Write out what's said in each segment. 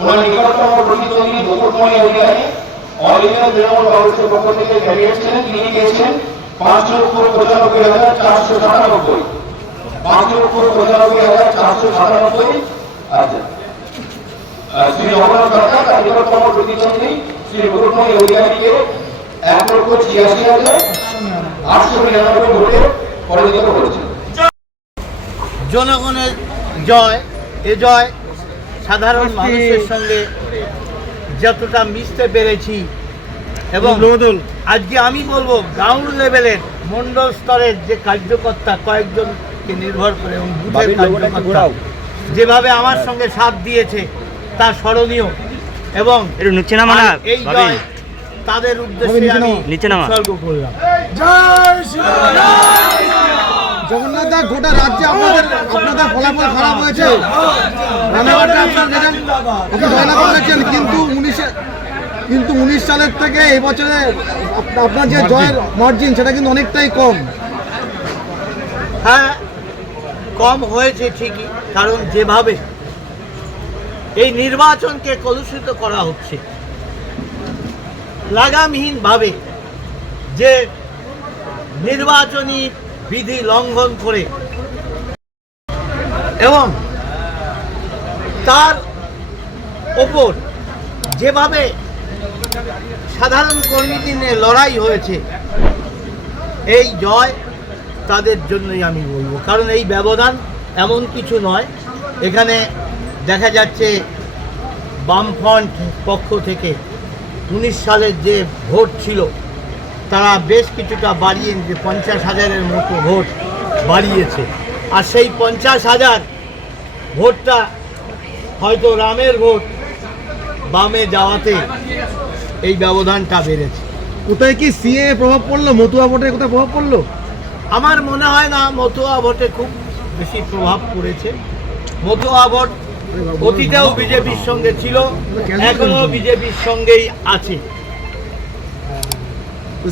ওনার নিকটতম প্রতিদ্বন্দ্বী Mukutmani Adhikari all India Trinamool কংগ্রেসের পক্ষ থেকে বেরিয়েছিলেন তিনি পেয়েছেন পাঁচ লক্ষ পঁচানব্বই হাজার চারশো সাতানব্বই। পাঁচ লক্ষ পঁচানব্বই হাজার চারশো সাতানব্বই। আচ্ছা। শ্রী তার নিকটতম প্রতিদ্বন্দ্বী শ্রী মুকুটমণি অধিকারীকে এক লক্ষ ছিয়াশি হাজার আটশো নিরানব্বই ভোটে পরাজিত করেছেন। জনগণের জয়, এ জয় সাধারণ মানুষের সঙ্গে যতটা মিশতে পেরেছি এবং আজকে আমি বলব গ্রাউন্ড লেভেলের মন্ডল স্তরের যে কার্যকর্তা কয়েকজনকে নির্ভর করে এবং বুথের কার্যকর্তা যেভাবে আমার সঙ্গে সাথ দিয়েছে তা স্মরণীয়। এবং একটু নিচে নামা এই জয় তাদের উদ্দেশ্যে আমি নিচে নামা। উৎসর্গ করলাম। জগন্নাথ গোটা রাজ্যে আপনাদের আপনাদের ফলাফল খারাপ হয়েছে। আপনার আপনি জয়লাভ করেছেন। কিন্তু উনিশে কিন্তু উনিশ সালের থেকে এই বছরে আপনার যে জয়ের মার্জিন সেটা কিন্তু অনেকটাই কম। হ্যাঁ কম হয়েছে ঠিকই, কারণ যেভাবে এই নির্বাচনকে কলুষিত করা হচ্ছে, লাগামহীনভাবে যে নির্বাচনী বিধি লঙ্ঘন করে। এবং তার ওপর যেভাবে সাধারণ কর্মীদের নিয়ে লড়াই হয়েছে, এই জয় তাদের জন্যই আমি বলব। কারণ এই ব্যবধান এমন কিছু নয়। এখানে দেখা যাচ্ছে বামফ্রন্ট পক্ষ থেকে উনিশ সালের যে ভোট ছিল তারা বেশ কিছুটা বাড়িয়ে নিতে পঞ্চাশ হাজারের মতো ভোট বাড়িয়েছে। আর সেই পঞ্চাশ হাজার ভোটটা হয়তো রামের ভোট বামে যাওয়াতে এই ব্যবধানটা বেড়েছে। কোথায় কি সিএ প্রভাব পড়ল? মতুয়া ভোটে কোথায় প্রভাব পড়ল? আমার মনে হয় না মতুয়া ভোটে খুব বেশি প্রভাব পড়েছে। মতুয়া ভোট অতীতেও বিজেপির সঙ্গে ছিল এখনও বিজেপির সঙ্গেই আছে।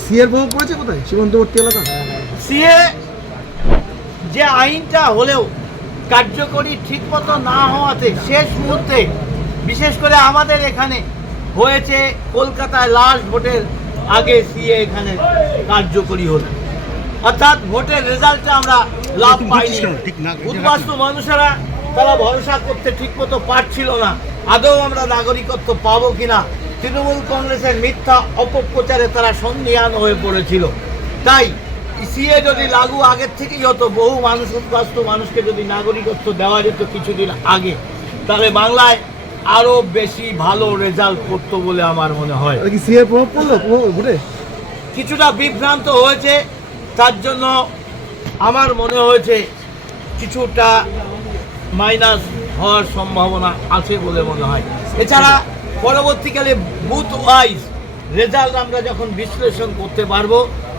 সিএর প্রভাব পড়েছে কোথায়? সীমান্তবর্তী এলাকা? সিএ যে আইনটা হলেও কার্যকরী ঠিকমতো না হওয়াতে শেষ মুহূর্তে বিশেষ করে আমাদের এখানে হয়েছে কলকাতায় লাস্ট ভোটের আগে সিএ এখানে কার্যকরী হলো। অর্থাৎ ভোটের রেজাল্টে আমরা লাভ পাইনি। উদ্বাস্তু মানুষেরা তারা ভরসা করতে ঠিকমতো পারছিল না। আদৌ আমরা নাগরিকত্ব পাবো কিনা তৃণমূল কংগ্রেসের মিথ্যা অপপ্রচারে তারা সন্দিহান হয়ে পড়েছিল। তাই সিএ যদি লাগু আগের থেকেই হতো বহু মানুষ উদ্বাস্তু মানুষকে যদি নাগরিকত্ব দেওয়া যেত কিছুদিন আগে তাহলে বাংলায় আরও বেশি ভালো রেজাল্ট করতো বলে আমার মনে হয়। প্রভাব পড়ল? প্রভাব- কিছুটা বিভ্রান্ত হয়েছে তার জন্য আমার মনে হয়েছে কিছুটা মাইনাস হওয়ার সম্ভাবনা আছে বলে মনে হয়। এছাড়া পরবর্তীকালে বুথ ওয়াইজ রেজাল্ট আমরা যখন বিশ্লেষণ করতে পারব,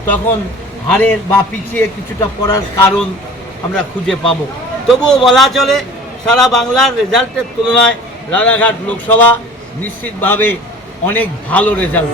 তখন হারের বা পিছিয়ে কিছুটা পড়ার কারণ আমরা খুঁজে পাব। তবুও বলা চলে, সারা বাংলার রেজাল্টের তুলনায় রানাঘাট লোকসভা নিশ্চিতভাবে অনেক ভালো রেজাল্ট